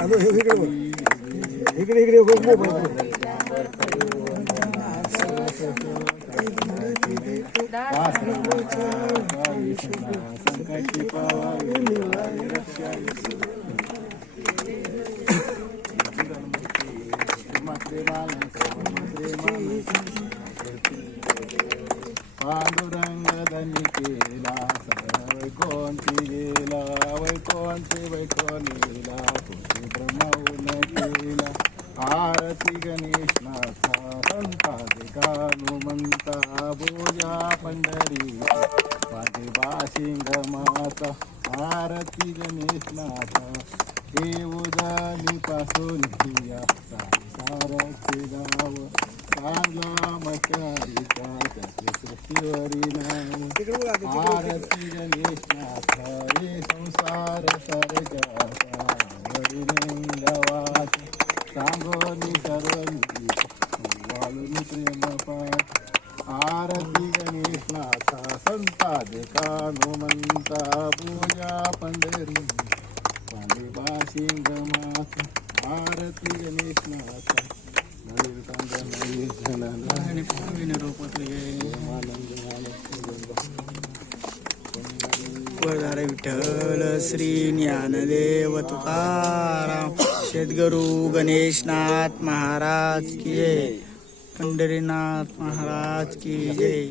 आलो हे इकडे इकडे इकडे बघ, पांडुरंग धनी केला वैकोंती गेला वैकोंती वैकोलीला तुझी ब्रह्मऊन केला आरती गणेशनाथा संताधिका हनुमंता भोजा पंढरी पाठी बाशिंग माता आरती गणेशनाथा देवदानी पासून हिया सारखे गाव चांगला मचारिका त्याचे सृष्टीवरी. आरती गणेशनाथ हे संसार सर्गाचा वडिलिंगवास सांगोनी सर्वंगी वाळून प्रेम पाठ आरती गणेशनाथा संताधिका हनुमंता पूजा पंढरी. पांडे कांदा पाविन विठ्ठल श्री ज्ञानदेव तुकाराम शेतगुरु गणेशनाथ महाराज की जय. पंढरीनाथ महाराज की जय.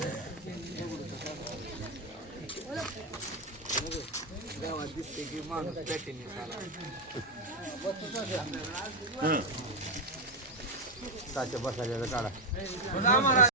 बसायला काढा.